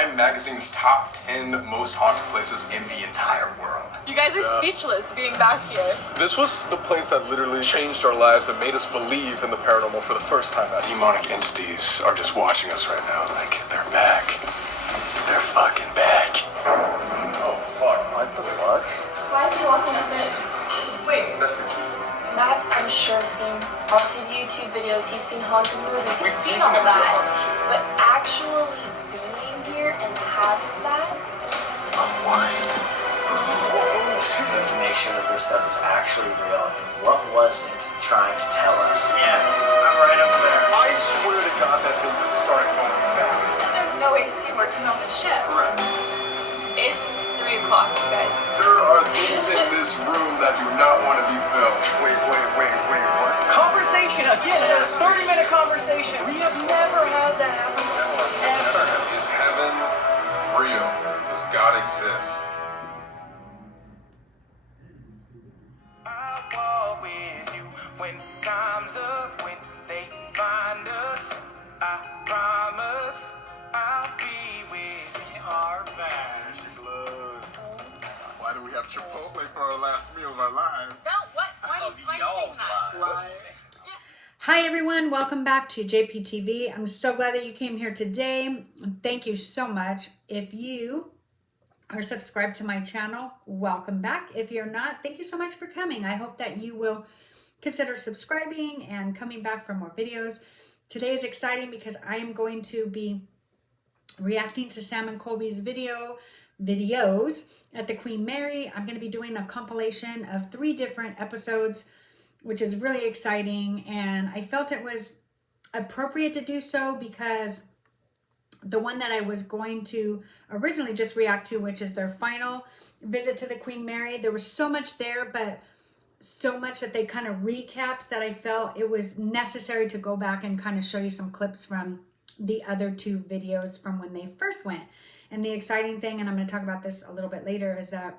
Time Magazine's top 10 most haunted places in the entire world. You guys are speechless being back here. This was the place that literally changed our lives and made us believe in the paranormal for the first time. Demonic entities are just watching us right now, like, they're back. They're fucking back. Oh fuck, what the fuck? Why is he locking us in? Wait. That's the key. Matt's, I'm sure, seen haunted YouTube videos, he's seen haunted movies, We've he's seen taken all him to a that. haunted shit. But actually being here and having that, Unwind. We have to make sure that this stuff is actually real. What was it trying to tell us? Yes, I'm right over there. I swear to God that thing just started going fast. So there's no AC working on the ship. Correct. it's 3 o'clock, you guys. There are things in this room that do not want to be filmed. Wait, what? Conversation again, a 30-minute conversation. We have never had that happen before. Ever. Is heaven real? Does God exist? I'll walk with you when time's up, when they find us. I promise I'll be with you. We are back. She glows. Why do we have Chipotle for our last meal of our lives? No, what? Why are you saying that? Hi everyone, welcome back to JPTV. I'm so glad that you came here today. Thank you so much. If you are subscribed to my channel, welcome back. If you're not, thank you so much for coming. I hope that you will consider subscribing and coming back for more videos. Today is exciting because I am going to be reacting to Sam and Colby's videos at the Queen Mary. I'm going to be doing a compilation of 3 different episodes, which is really exciting, and I felt it was appropriate to do so because the one that I was going to originally just react to, which is their final visit to the Queen Mary, there was so much there, but so much that they kind of recapped that I felt it was necessary to go back and kind of show you some clips from the other 2 videos from when they first went. And the exciting thing, and I'm going to talk about this a little bit later, is that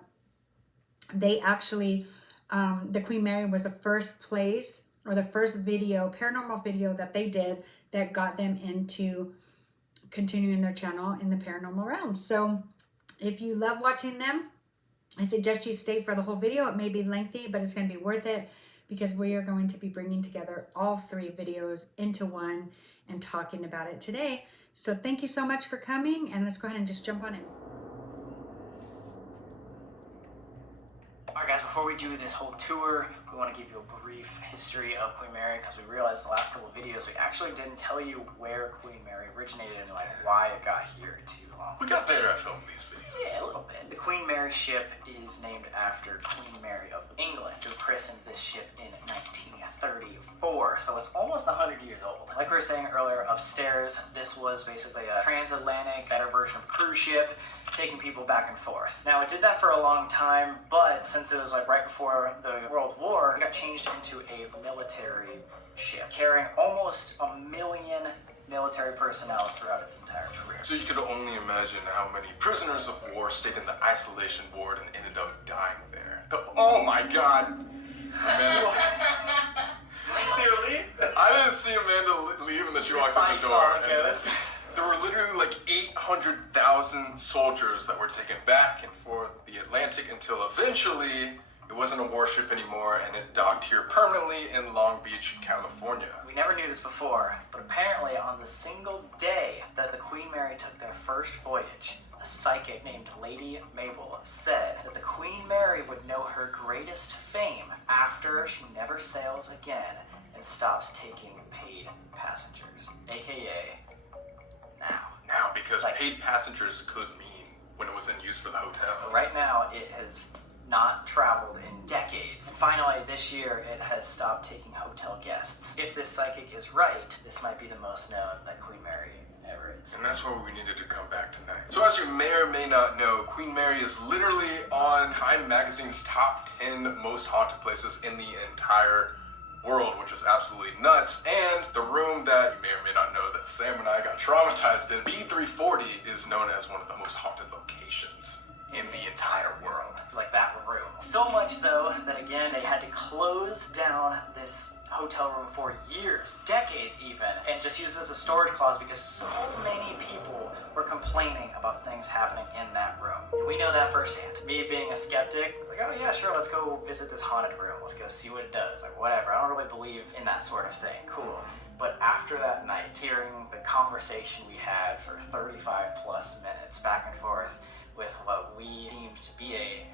they actually... the Queen Mary was the first place or the first video, paranormal video that they did that got them into continuing their channel in the paranormal realm. So if you love watching them, I suggest you stay for the whole video. It may be lengthy, but it's going to be worth it because we are going to be bringing together all 3 videos into one and talking about it today. So thank you so much for coming, and let's go ahead and just jump on in. Alright guys, before we do this whole tour, we want to give you a brief history of Queen Mary because we realized the last couple of videos we actually didn't tell you where Queen Mary originated and like why it got here too long. We got better at filming these videos. Yeah, a little bit. The Queen Mary ship is named after Queen Mary of England, who christened this ship in 1934, so it's almost 100 years old. Like we were saying earlier, upstairs, this was basically a transatlantic, better version of cruise ship, taking people back and forth. Now, it did that for a long time, but since it was like right before the World War, it got changed into a military ship, carrying almost 1 million military personnel throughout its entire career. So you could only imagine how many prisoners of war stayed in the isolation ward and ended up dying there. Oh my God! Amanda, You see her leave? I didn't see Amanda leave and then she walked in the door. There were literally like 800,000 soldiers that were taken back and forth the Atlantic until eventually it wasn't a warship anymore and it docked here permanently in Long Beach, California. We never knew this before, but apparently on the single day that the Queen Mary took their first voyage, a psychic named Lady Mabel said that the Queen Mary would know her greatest fame after she never sails again and stops taking paid passengers, aka now, because like, paid passengers could mean when it was in use for the hotel. Right now, it has not traveled in decades. Finally, this year, it has stopped taking hotel guests. If this psychic is right, this might be the most known that Queen Mary ever is. And that's why we needed to come back tonight. So as you may or may not know, Queen Mary is literally on Time Magazine's top 10 most haunted places in the entire world, which is absolutely nuts. And the room that you may or may not know that Sam and I got traumatized in, B340, is known as one of the most haunted locations in the entire world. Like that room. So much so that again, they had to close down this hotel room for years, decades even, and just use it as a storage closet because so many people were complaining about things happening in that room. And we know that firsthand. Me being a skeptic, like, oh yeah, sure, let's go visit this haunted room. Let's go see what it does. Like, whatever. I don't really believe in that sort of thing. Cool. But after that night, hearing the conversation we had for 35 plus minutes back and forth with what we deemed to be a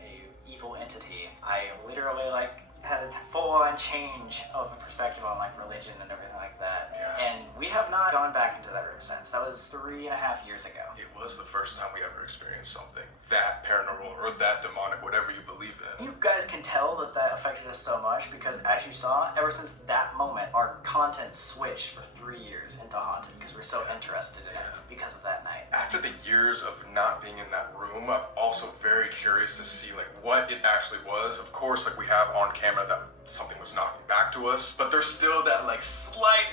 evil entity, I literally had a full-on change of perspective on religion and everything like that. Yeah. And we have not gone back into that room since. That was 3.5 years ago. It was the first time we ever experienced something that paranormal or that demonic, whatever you believe in. You guys can tell that affected us so much because, as you saw, ever since that moment, our content switched for 3 years into haunted because we're so interested in it because of that night. After the years of not being in that room, I'm also very curious to see what it actually was. Of course, we have on camera that something was knocking back to us, but there's still that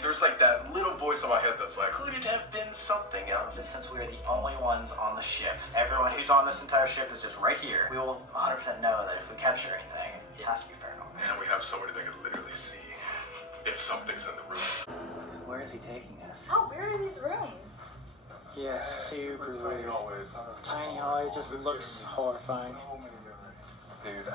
there's that little voice in my head that's like, could it have been something else? Since we're the only ones on the ship, everyone who's on this entire ship is just right here. We will 100% know that if we capture anything, it has to be paranormal. And we have somebody that could literally see if something's in the room. Where is he taking us? How weird are these rooms? Yeah, super weird. Tiny hallway just looks horrifying. Dude.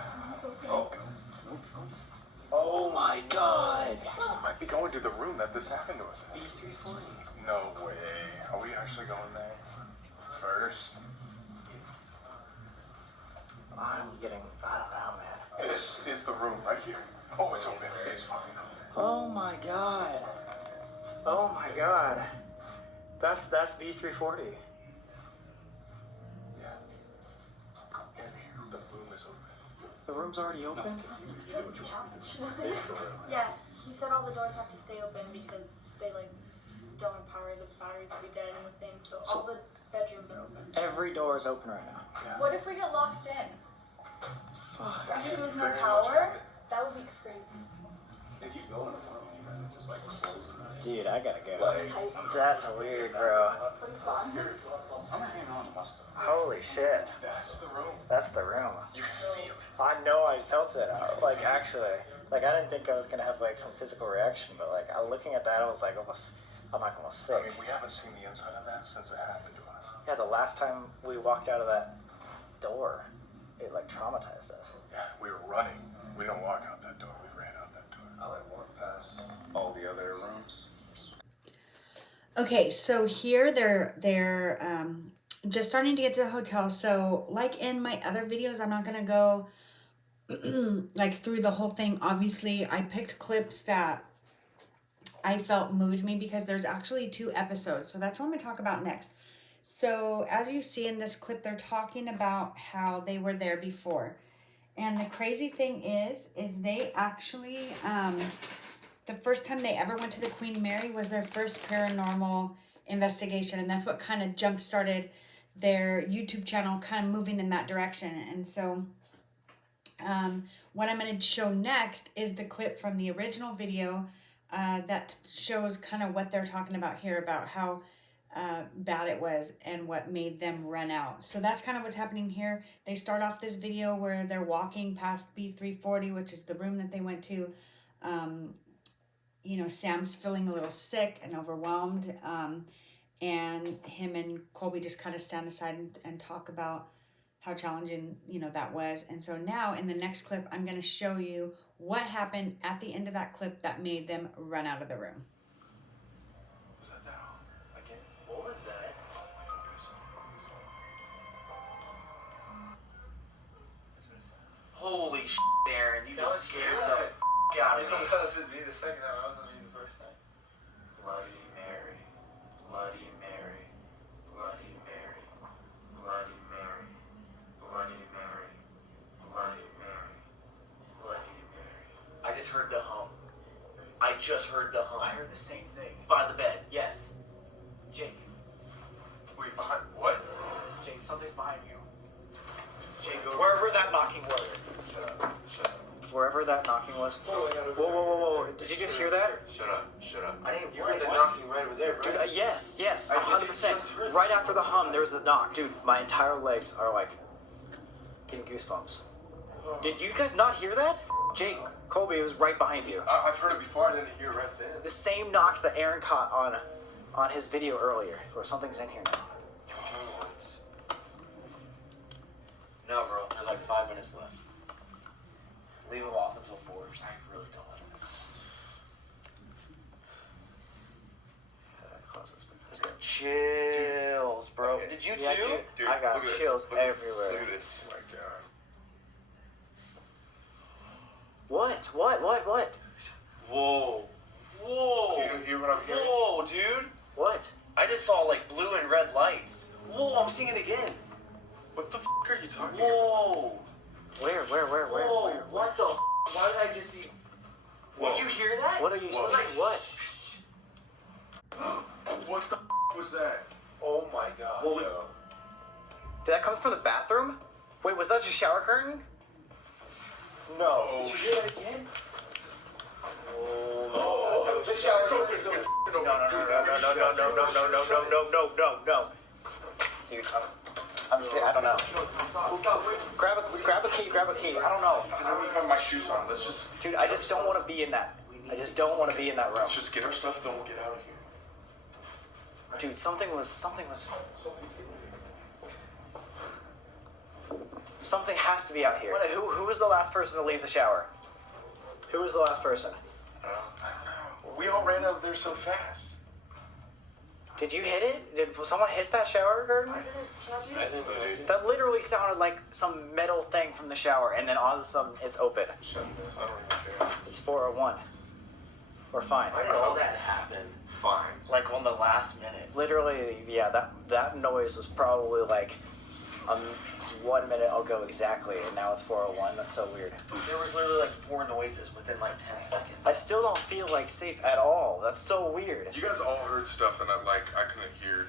Oh my god! I might be going to the room that this happened to us in. B340. No way. Are we actually going there first? I don't know, man. This is the room right here. Oh, it's open. It's fine. Oh my god. Oh my god. That's B340. Yeah. The room is open. The room's already open? Yeah, he said all the doors have to stay open because they don't have power, the batteries will be dead and the things, so all the bedrooms are open. Every door is open right now. Yeah. What if we get locked in? Fuck. And if there was no power? That would be crazy. If you go in the room, you can just close it. Dude, I gotta go. That's weird, bro. I'm not hanging on to my stuff. Holy shit. That's the room. That's the room. You can feel it. I know I felt it. Actually. I didn't think I was gonna have some physical reaction, but looking at that, I was almost sick. I mean, we haven't seen the inside of that since it happened to us. Yeah, the last time we walked out of that door, it traumatized us. Yeah, we were running. We didn't walk out that door. We ran out that door. I walked past all the other rooms. Okay, so here they're just starting to get to the hotel. So in my other videos, I'm not gonna go through the whole thing. Obviously, I picked clips that I felt moved me because there's actually 2 episodes. So that's what I'm gonna talk about next. So as you see in this clip, they're talking about how they were there before. And the crazy thing is they actually, the first time they ever went to the Queen Mary was their first paranormal investigation. And that's what kind of jump-started their YouTube channel kind of moving in that direction. And so what I'm going to show next is the clip from the original video that shows kind of what they're talking about here, about how bad it was and what made them run out. So that's kind of what's happening here. They start off this video where they're walking past B340, which is the room that they went to. Sam's feeling a little sick and overwhelmed, and him and Colby just kind of stand aside and talk about how challenging that was. And so now in the next clip, I'm going to show you what happened at the end of that clip that made them run out of the room. What was that? Holy shit, Aaron, you just scared the f*** out of me. This would be the second time. I was going to be the first time. Bloody Mary, Bloody Mary, Bloody Mary, Bloody Mary, Bloody Mary, Bloody Mary, Bloody Mary. I just heard the hum. I heard the same thing. By the bed, yes. Jake. Wait, behind what? Jake, something's behind you. Jake, wherever that knocking was. Shut up. Wherever that knocking was. Whoa. Did you just hear that? Shut up. I didn't. You heard the knocking right over there, Dude, bro. yes, I just 100%. heard Right after the hum, there was the knock. Dude, my entire legs are Getting goosebumps. Did you guys not hear that? Jake, Colby, it was right behind you. I've heard it before. I didn't hear it right then. The same knocks that Aaron caught on his video earlier, or something's in here now. No, bro. There's like 5 minutes left. Leave them off until 4. I really don't. Just got chills, bro. Okay. Did you Yeah, too? dude, I got look at this. chills Look everywhere. Look at this. Oh my God. What? Whoa. Whoa. Do you hear what I'm hearing? Whoa, dude. What? I just saw like blue and red lights. Whoa, I'm seeing it again. What the f*** are you talking about? Whoa. Where? Whoa. What the f***? Why did I just see? Whoa. Did you hear that? What are you Whoa. saying? What? What the f*** was that? Oh my god. What was? Did that come from the bathroom? Wait, was that your shower curtain? No. Oh, Did you hear that again? Oh, The shower curtain. No. Dude, I'm saying, I don't know. Grab a key. I don't know. I don't even have my shoes on. Let's just. Dude, I just don't want to be in that. I just don't want to be in that room. Let's just get our stuff. Then we'll get out of here. Dude, something has to be out here. Who was the last person to leave the shower? Who was the last person? I don't know. We all ran out of there so fast. Did you hit it? Did someone hit that shower curtain? I think That literally sounded like some metal thing from the shower, and then all of a sudden it's open. Shut this. I don't even care. It's 4:01. We're fine. Why did all that happen? Fine. Like on the last minute. Literally, yeah, that noise was probably like 1 minute ago exactly, and now it's 4:01. That's so weird. There was literally like 4 noises within like 10 seconds. I still don't feel like safe at all. That's so weird. You guys all heard stuff, and I couldn't hear.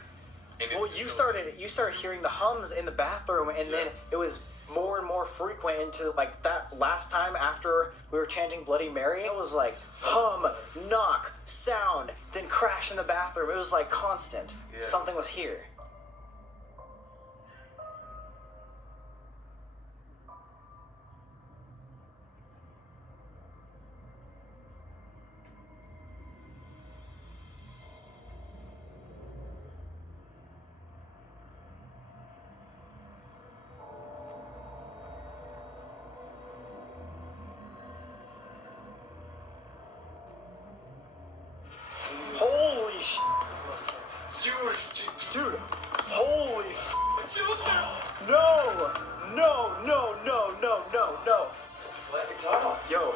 Well, you started hearing the hums in the bathroom, and then it was more and more frequent into like that last time after we were chanting Bloody Mary. It was like hum, knock, sound, then crash in the bathroom. It was like constant. Yeah. Something was here. Holy sh! Dude, holy f! No! What? It's on. Yo,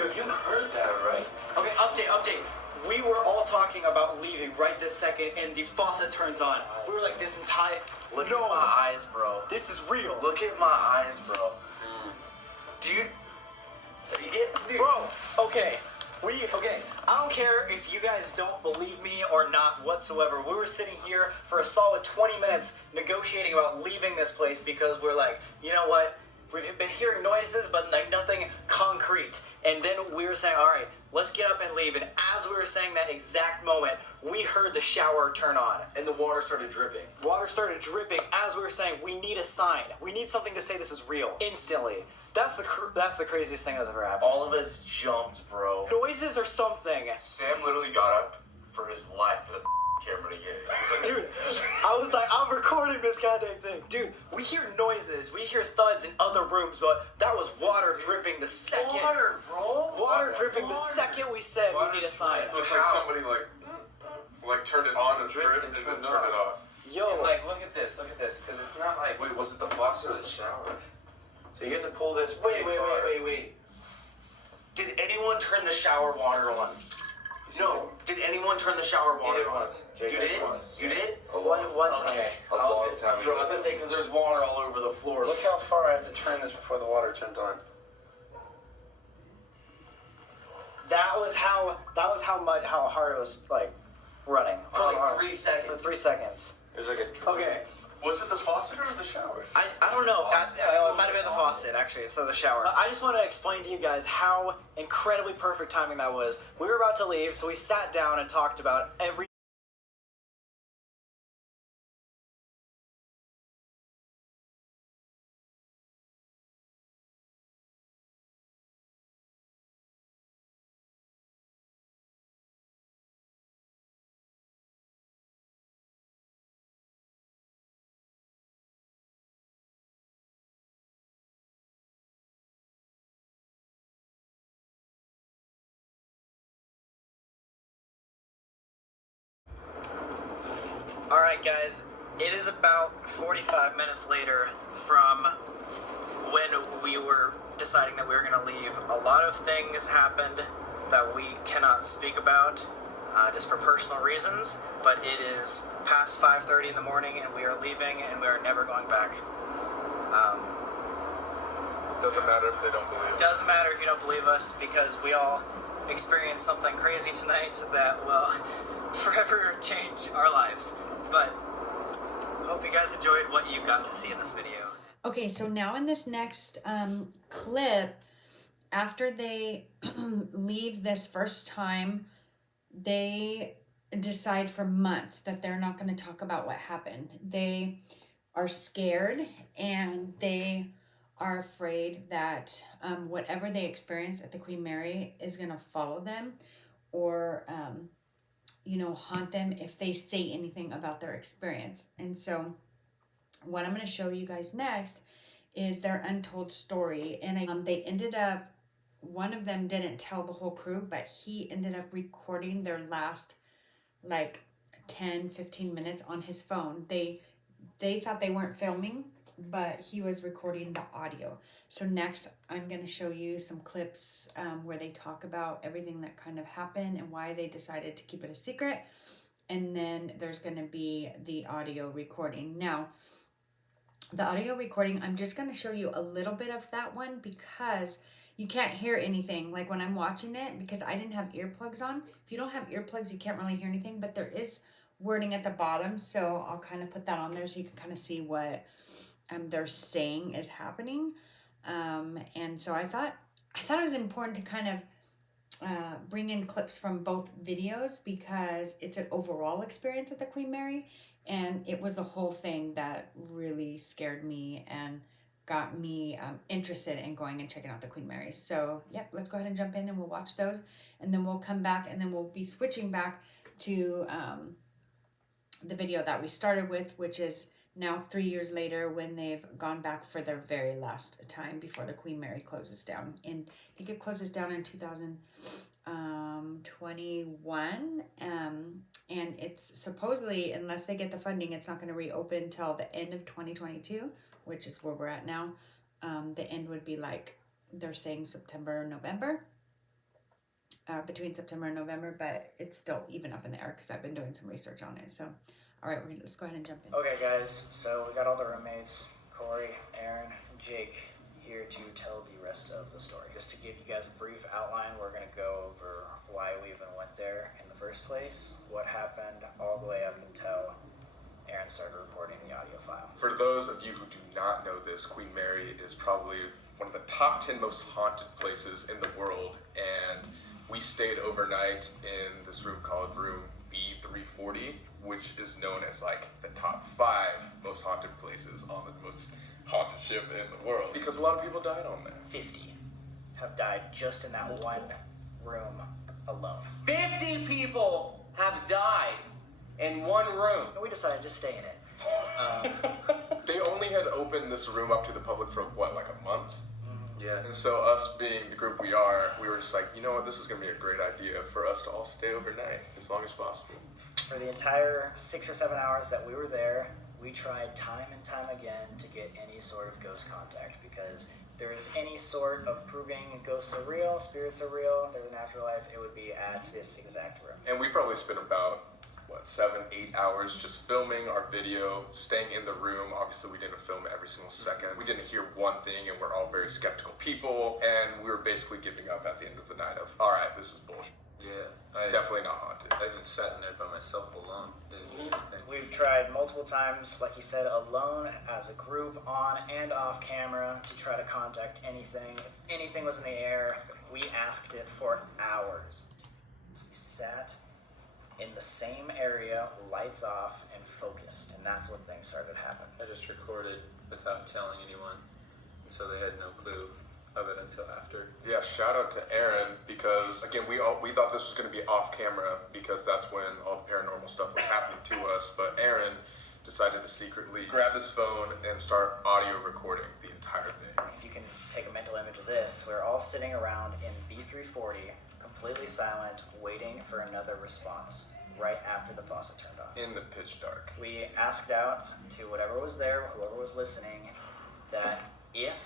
You heard that, right? okay, update. We were all talking about leaving right this second, and the faucet turns on. We were like, this entire. Look No, at my eyes, bro. this is real. Look at my eyes, bro. Dude. Bro, okay. I don't care if you guys don't believe me or not whatsoever. We were sitting here for a solid 20 minutes negotiating about leaving this place because we're like, you know what? We've been hearing noises, but like nothing concrete. And then we were saying, all right, let's get up and leave. And as we were saying that exact moment, we heard the shower turn on. And the water started dripping. Water started dripping as we were saying, we need a sign. We need something to say this is real. Instantly. That's the craziest thing that's ever happened. All of us jumped, bro. Noises or something. Sam literally got up for his life for the camera to get it. He was like, Dude, I was like, I'm recording this goddamn thing. Dude, we hear noises, we hear thuds in other rooms, but that was water dripping the second. Water, bro. Water dripping the second we said we need a sign. it looks like somebody like turned it on and dripped and then turned it off. Yo, And like, look at this, because it's not like. Wait, was it the faucet or the shower? So you have to pull this. Wait. Did anyone turn the shower water on? No. Did anyone turn the shower water on? You did? You did? one time. Okay. A long time ago. I was gonna say because there's water all over the floor. Look how far I have to turn this before the water turns on. That was how hard it was like running. For like Hard. 3 seconds. For 3 seconds. There's like a drip. Okay. Was it the faucet or the shower? I don't know. It might have been the faucet, actually, instead of the shower. I just want to explain to you guys how incredibly perfect timing that was. We were about to leave, so we sat down and talked about every Alright guys, it is about 45 minutes later from when we were deciding that we were going to leave. A lot of things happened that we cannot speak about just for personal reasons, but it is past 5:30 in the morning and we are leaving and we are never going back. Doesn't matter if they don't believe It doesn't matter if you don't believe us, because we all experienced something crazy tonight that will forever change our lives. But hope you guys enjoyed what you got to see in this video. Okay, so now in this next clip, after they leave this first time, they decide for months that they're not going to talk about what happened. They are scared and they are afraid that whatever they experience at the Queen Mary is going to follow them or, you know, haunt them if they say anything about their experience. And so what I'm going to show you guys next is their untold story. And they ended up, one of them didn't tell the whole crew, but he ended up recording their last like 10-15 minutes on his phone. They thought they weren't filming, but he was recording the audio. So next I'm going to show you some clips where they talk about everything that kind of happened and why they decided to keep it a secret. And then there's going to be the audio recording. Now, the audio recording, I'm just going to show you a little bit of that one because you can't hear anything like when I'm watching it, because I didn't have earplugs on. If you don't have earplugs, you can't really hear anything, but there is wording at the bottom. So I'll kind of put that on there so you can kind of see what they're saying is happening. And so I thought it was important to kind of bring in clips from both videos because it's an overall experience at the Queen Mary. And it was the whole thing that really scared me and got me interested in going and checking out the Queen Marys. So yeah, let's go ahead and jump in and we'll watch those. And then we'll come back and then we'll be switching back to the video that we started with, which is now 3 years later when they've gone back for their very last time before the Queen Mary closes down. And I think it closes down in 2021. And it's supposedly, unless they get the funding, it's not going to reopen till the end of 2022, which is where we're at now. The end would be like, they're saying September, November. Between September and November, but it's still even up in the air because I've been doing some research on it. So, all right, let's go ahead and jump in. Okay, guys, so we got all the roommates, Corey, Aaron, Jake, here to tell the rest of the story. Just to give you guys a brief outline, we're going to go over why we even went there in the first place, what happened all the way up until Aaron started recording the audio file. For those of you who do not know this, Queen Mary is probably one of the top 10 most haunted places in the world, and we stayed overnight in this room called room B340, which is known as like the top 5 most haunted places on the most haunted ship in the world, because a lot of people died on there. 50 have died just in that one room alone. 50 people have died in one room. And we decided to stay in it. They only had opened this room up to the public for what, like a month? Yeah. And so us being the group we are, we were just like, you know what, this is going to be a great idea for us to all stay overnight as long as possible. For the entire 6 or 7 hours that we were there, we tried time and time again to get any sort of ghost contact, because if there is any sort of proving ghosts are real, spirits are real, there's an afterlife, it would be at this exact room. And we probably spent about, 7-8 hours just filming our video, staying in the room. Obviously, we didn't film every single second. We didn't hear one thing, and we're all very skeptical people, and we were basically giving up at the end of the night of, all right, this is bullshit. Yeah. Definitely not haunted. I even sat in there by myself alone. Didn't hear anything. We've tried multiple times, like he said, alone, as a group, on and off camera, to try to contact anything. If anything was in the air, we asked it for hours. We sat in the same area, lights off, and focused, and that's when things started happening. I just recorded without telling anyone, so they had no clue of it until after. Yeah, shout out to Aaron, because again, we thought this was going to be off camera because that's when all the paranormal stuff was happening to us, but Aaron decided to secretly grab his phone and start audio recording the entire thing. If you can take a mental image of this, we're all sitting around in B340, completely silent, waiting for another response. right after the faucet turned on. In the pitch dark. We asked out to whatever was there, whoever was listening, that if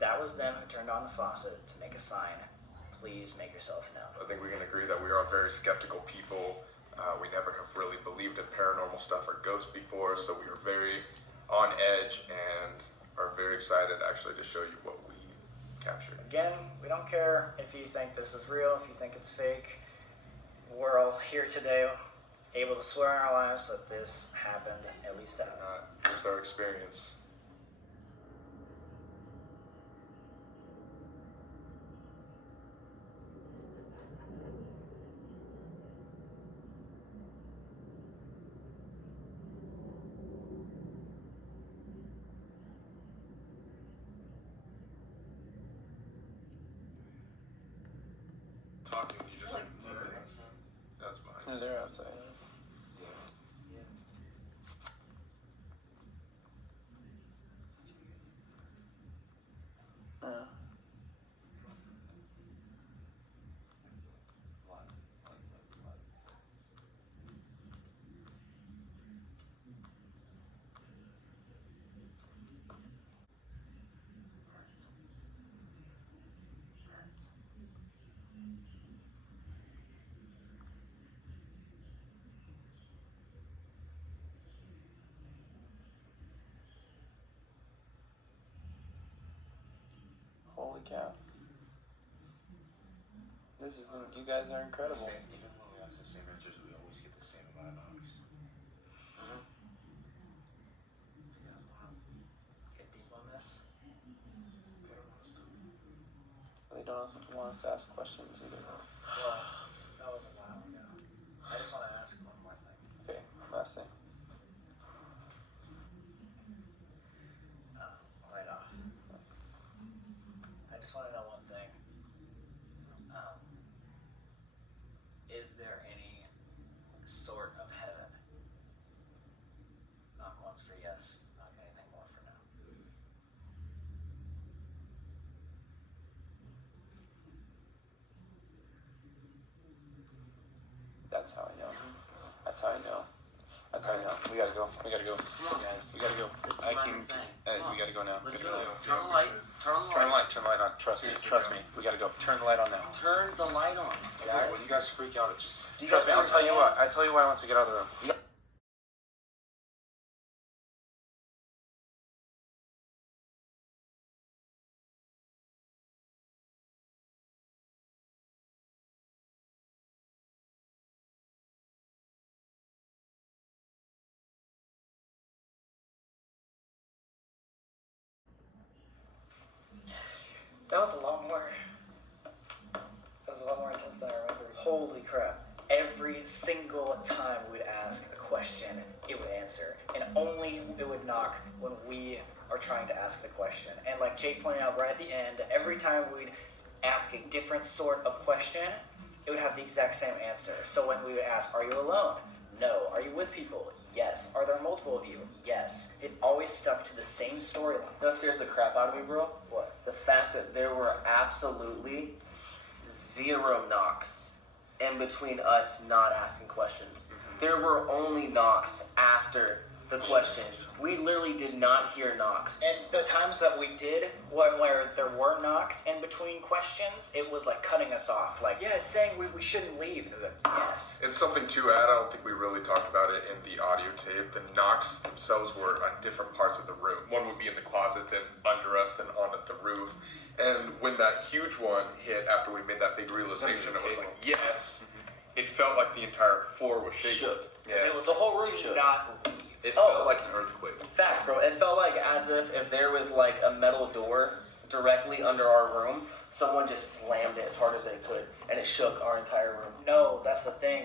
that was them who turned on the faucet to make a sign, please make yourself known. I think we can agree that we are very skeptical people. We never have really believed in paranormal stuff or ghosts before, so we are very on edge and are very excited actually to show you what we captured. Again, we don't care if you think this is real, if you think it's fake. We're all here today able to swear in our lives that this happened, at least to us. Just our experience. Talking, you just like, that's fine. Yeah, they're outside. Holy cow. This is, you guys are incredible. Even when we ask the same answers, we always get the same amount of knocks. You guys want to get deep on this? They don't also want us to ask questions either. Well, that was a while ago. I just want to ask one more thing. Okay, last thing. Right off. I just want to know one thing. Is there any sort of heaven? Knock once for yes, knock anything more for no. That's how I know. That's how I know. That's how I know. We gotta go. We gotta go. Come on, guys. We gotta go. This is I what can. I'm saying. We gotta go now. Let's We go. gotta go. Turn the light. Turn the light. Turn the light. Turn the light on. Trust me. Trust me. We gotta go. Turn the light on now. Turn the light on. Guys. When you guys freak out, it just... Trust me. I'll tell you what. I'll tell you why once we get out of the room. That was a lot more. That was a lot more intense than I remember. Holy crap. Every single time we'd ask a question, it would answer. And only it would knock when we are trying to ask the question. And like Jake pointed out right at the end, every time we'd ask a different sort of question, it would have the exact same answer. So when we would ask, are you alone? No. Are you with people? Yes. Are there multiple of you? Yes. It always stuck to the same storyline. You know what scares the crap out of me, bro? What? The fact that there were absolutely 0 knocks in between us not asking questions. There were only knocks after the question. We literally did not hear knocks. And the times that we did, where there were knocks in between questions, it was like cutting us off. Like, yeah, it's saying we shouldn't leave. And we're like, yes. It's something to add. I don't think we really talked about it in the audio tape. The knocks themselves were on different parts of the room. One would be in the closet, then under us, then on at the roof. And when that huge one hit after we made that big realization, it was like, yes. It felt like the entire floor was shaking. Because it was the whole room did not leave. It felt like an earthquake. Facts, bro. It felt like as if there was like a metal door directly under our room, someone just slammed it as hard as they could, and it shook our entire room. No, that's the thing.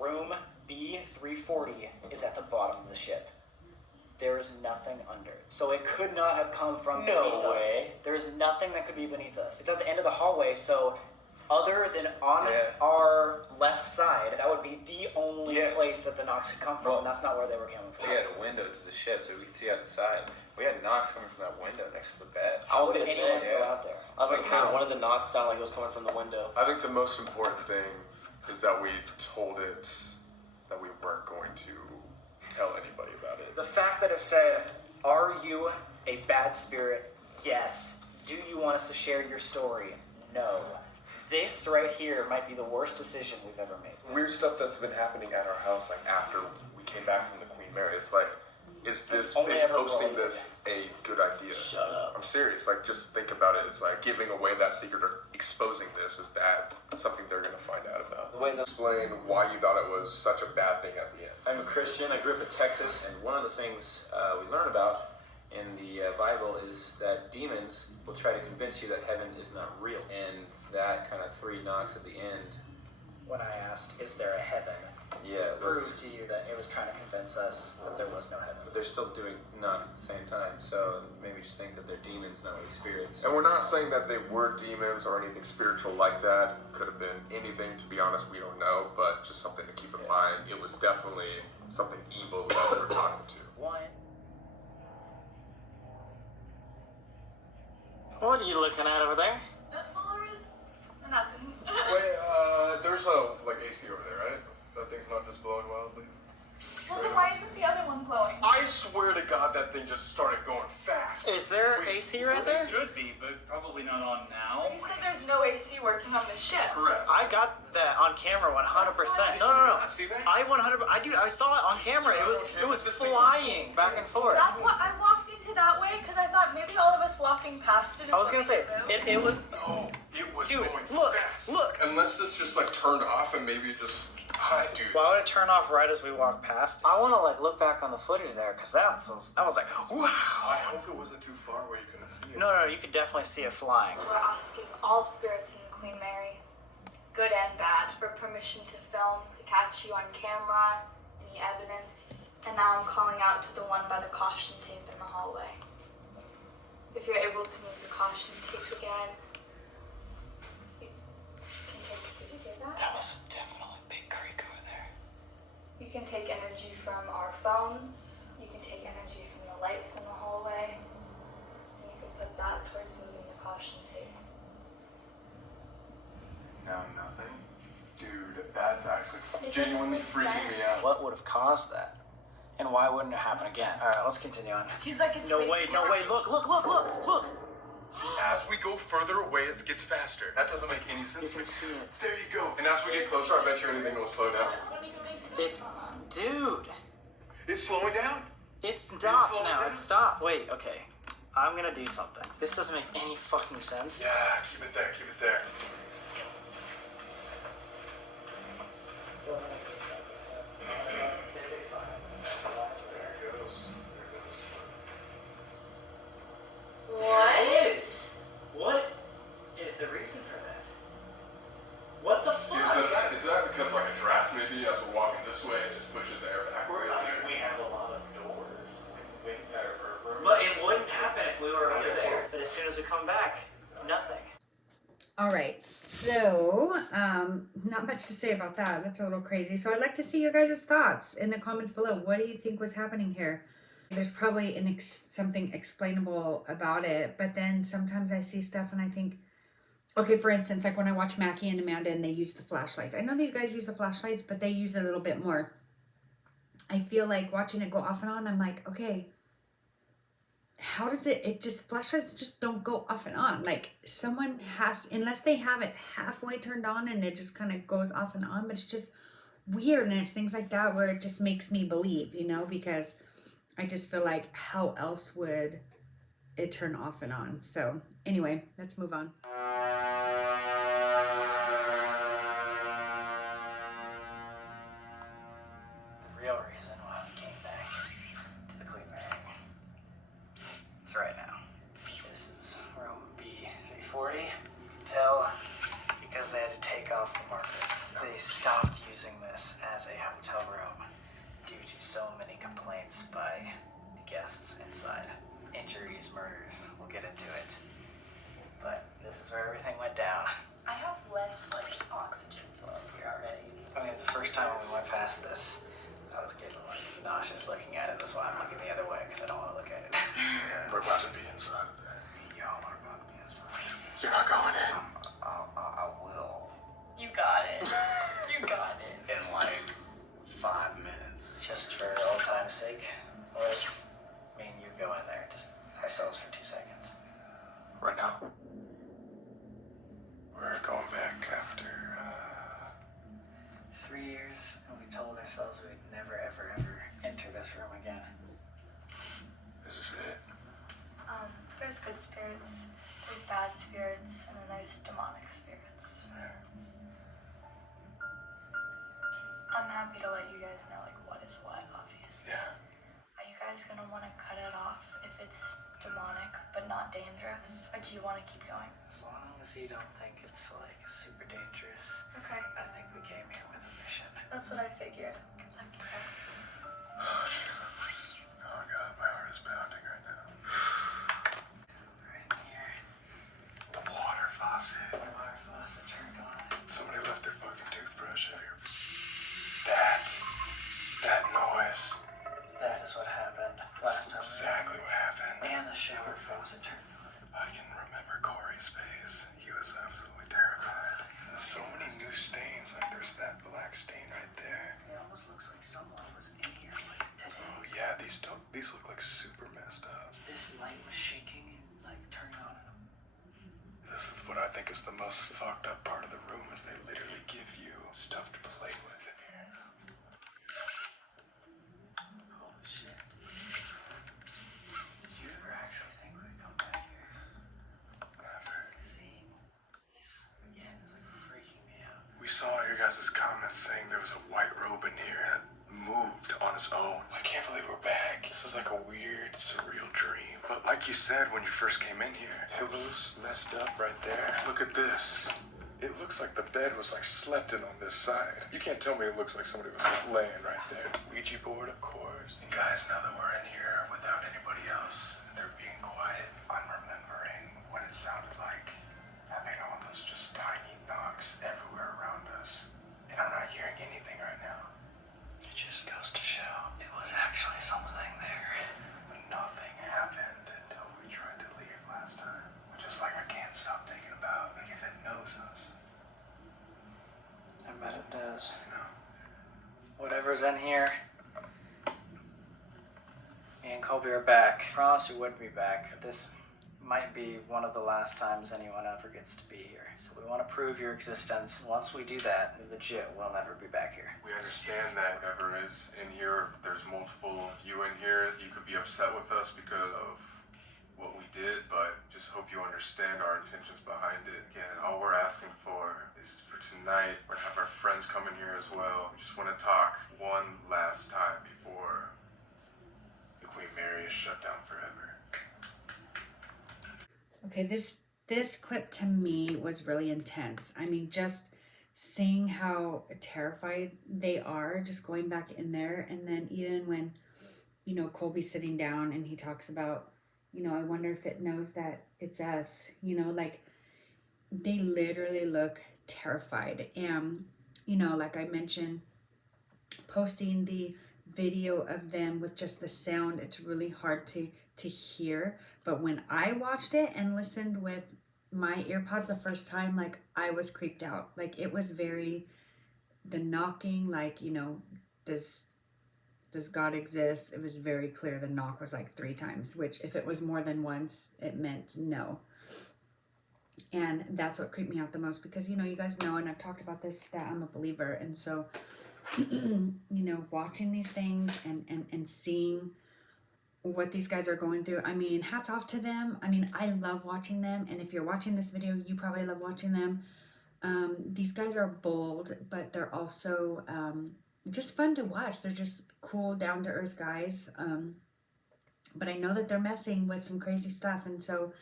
Room B340 is at the bottom of the ship. There is nothing under it. So it could not have come from beneath us. There is nothing that could be beneath us. It's at the end of the hallway, so other than on our left side, that would be the only place that the knocks could come from, and that's not where they were coming from. We had a window to the ship so we could see out the side. We had knocks coming from that window next to the bed. I was gonna say, go out there. I was gonna say one of the knocks sounded like it was coming from the window. I think the most important thing is that we told it that we weren't going to tell anybody about it. The fact that it said, "Are you a bad spirit? Yes. Do you want us to share your story? No." This right here might be the worst decision we've ever made. Weird stuff that's been happening at our house, like after we came back from the Queen Mary. It's like, is posting this a good idea? Shut up. I'm serious. Like, just think about it. It's like giving away that secret or exposing this. Is that something they're gonna find out about? The way to explain why you thought it was such a bad thing at the end. I'm a Christian. I grew up in Texas, and one of the things we learn about in the Bible is that demons will try to convince you that heaven is not real. And that kind of 3 knocks at the end. When I asked, "Is there a heaven?" Yeah, proved to you that it was trying to convince us that there was no heaven. but they're still doing knocks at the same time, so maybe just think that they're demons, not really spirits. And we're not saying that they were demons or anything spiritual like that. Could have been anything, to be honest, we don't know, but just something to keep in mind. It was definitely something evil that we were talking to. What are you looking at over there? Nothing. Wait, there's a, AC over there, right? That thing's not just blowing wildly. Well, then why isn't the other one blowing? I swear to God, that thing just started going fast. Is there AC right there? Should be, but probably not on now. You said there's no AC working on the ship. Correct. I got that on camera 100%. No. See that? I 100%. I saw it on camera. It was flying back and forth. That's what I walked into that way because I thought maybe all of us walking past it. I was gonna say it was. No, it was Dude, going look, fast. look. Unless this just turned off and maybe it just. Dude. Why would it turn off right as we walk past? I want to look back on the footage there because that was like, wow. I hope it wasn't too far where you couldn't see it. No, you could definitely see it flying. We're asking all spirits in the Queen Mary, good and bad, for permission to film, to catch you on camera, any evidence. And now I'm calling out to the one by the caution tape in the hallway. If you're able to move the caution tape again, you can take. Did you hear that? That was definitely a big creak over there. You can take energy from our phones. You can take energy from the lights in the hallway. And you can put that towards moving the caution tape. No, nothing. Dude, that's actually It genuinely doesn't make freaking me sense. out. What would have caused that? And why wouldn't it happen again? All right, let's continue on. He's like, it's No really way. Look. As we go further away, it gets faster. That doesn't make any sense. You can see it. There you go. And as we get closer, I bet you anything will slow down. Dude. It's slowing down. It's stopped slowing now. down. It's stopped. Wait, okay. I'm gonna do something. This doesn't make any fucking sense. Yeah, keep it there. Keep it there. What is the reason for that? What the fuck? Is that because a draft maybe as we're walking this way it just pushes air backwards? We have a lot of doors. But it wouldn't happen if we were over there. But as soon as we come back, nothing. All right, so not much to say about that. That's a little crazy. So I'd like to see your guys' thoughts in the comments below. What do you think was happening here? There's probably something explainable about it, but then sometimes I see stuff and I think, okay, for instance, like when I watch Mackie and Amanda and they use the flashlights. I know these guys use the flashlights, but they use it a little bit more. I feel like watching it go off and on, I'm like, okay, how does flashlights just don't go off and on. Like someone has, unless they have it halfway turned on and it just kind of goes off and on, but it's just weird. And it's things like that where it just makes me believe, because I just feel like how else would it turn off and on? So anyway, let's move on. The real reason why we came back to the Queen Mary is right now. This is room B340. You can tell because they had to take off the markers. They stopped using this as a hotel room due to so many complaints by the guests inside. Injuries, murders, we'll get into it. But this is where everything went down. I have less oxygen flow here already. I mean, the first time we went past this, I was getting nauseous looking at it. That's why I'm looking the other way, because I don't want to look at it. We're about to be inside of there. Y'all are about to be inside. You're not going in. I will. You got it. You got it. In 5 sake, let me and you go in there, just ourselves for 2 seconds. Right now? We're going back after, 3 years, and we told ourselves we'd never, ever, ever enter this room again. This is it. There's good spirits, there's bad spirits, and then there's demonic spirits. I'm happy to let you guys know, like, what is what, obviously. Yeah. Are you guys gonna want to cut it off if it's demonic but not dangerous? Or do you want to keep going? As long as you don't think it's, like, super dangerous, Okay. I think we came here with a mission. That's what I figured. Good luck, guys. Oh, Jesus. Oh, God, my heart is pounding right now. Right here. The water faucet. The water faucet turned on. Somebody left their fucking toothbrush out here. That noise. That is what happened last time. Exactly what happened. And the shower faucet turned on. I can remember Corey's face. He was absolutely terrified. There's so many new stains. Like there's that black stain right there. It almost looks like someone was in here, like, today. Oh yeah, these look like super messed up. This light was shaking and, like, turned on. This is what I think is the most fucked up part of the room is they literally give you stuff to play with in here. Holy shit. Did you ever actually think we'd come back here? Never. Seeing this again is, like, freaking me out. We saw your guys' comments saying there was a white robe in here that moved on its own. I can't believe we're back. This is like a weird, surreal dream. But like you said when you first came in here, pillows messed up right there. Look at this. It looks like the bed was like slept in on this side. You can't tell me it looks like somebody was laying right there. Ouija board, of course. And guys, now that we're in here without anybody else, and they're being quiet, I'm remembering what it sounded like. Having all those just tiny knocks everywhere around us. And I'm not hearing anything right now. It just goes to show it was actually something there. Nothing happened until we tried to leave last time. Which is like I can't stop thinking about, like if it knows us. I bet it does. You know? Whatever's in here. Me and Colby are back. Promise we would be back. This might be one of the last times anyone ever gets to be here. So we want to prove your existence. Once we do that, legit, we'll never be back here. We understand that whatever is in here, if there's multiple of you in here, you could be upset with us because of what we did, but just hope you understand our intentions behind it. Again, all we're asking for is for tonight, we're gonna have our friends come in here as well. We just want to talk one last time before the Queen Mary is shut down forever. Okay, this clip to me was really intense. I mean, just seeing how terrified they are, just going back in there, and then even when, you know, Colby's sitting down and he talks about, you know, I wonder if it knows that it's us, you know, like they literally look terrified. And, you know, like I mentioned, posting the video of them with just the sound, it's really hard to hear. But when I watched it and listened with my earpods the first time, like I was creeped out. Like it was very, the knocking, like, you know, does God exist? It was very clear. The knock was like 3 times, which if it was more than once, it meant no. And that's what creeped me out the most because, you know, you guys know, and I've talked about this, that I'm a believer. And so, you know, watching these things and seeing what these guys are going through, I mean, hats off to them. I mean, I love watching them. And if you're watching this video, you probably love watching them. These guys are bold, but they're also just fun to watch. They're just cool, down-to-earth guys. But I know that they're messing with some crazy stuff. And so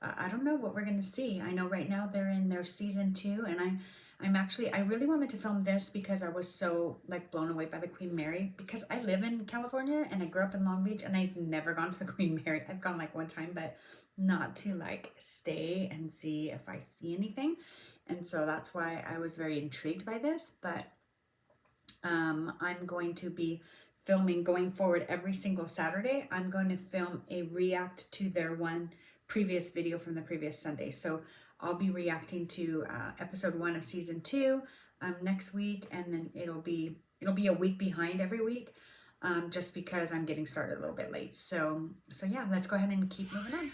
I don't know what we're going to see. I know right now they're in their season 2. And I really wanted to film this because I was so like blown away by the Queen Mary, because I live in California and I grew up in Long Beach and I've never gone to the Queen Mary. I've gone like one time, but not to like stay and see if I see anything. And so that's why I was very intrigued by this. But I'm going to be filming going forward every single Saturday. I'm going to film a react to their one previous video from the previous Sunday. So I'll be reacting to episode 1 of season 2 next week, and then it'll be a week behind every week. just because I'm getting started a little bit late. So yeah, let's go ahead and keep moving on.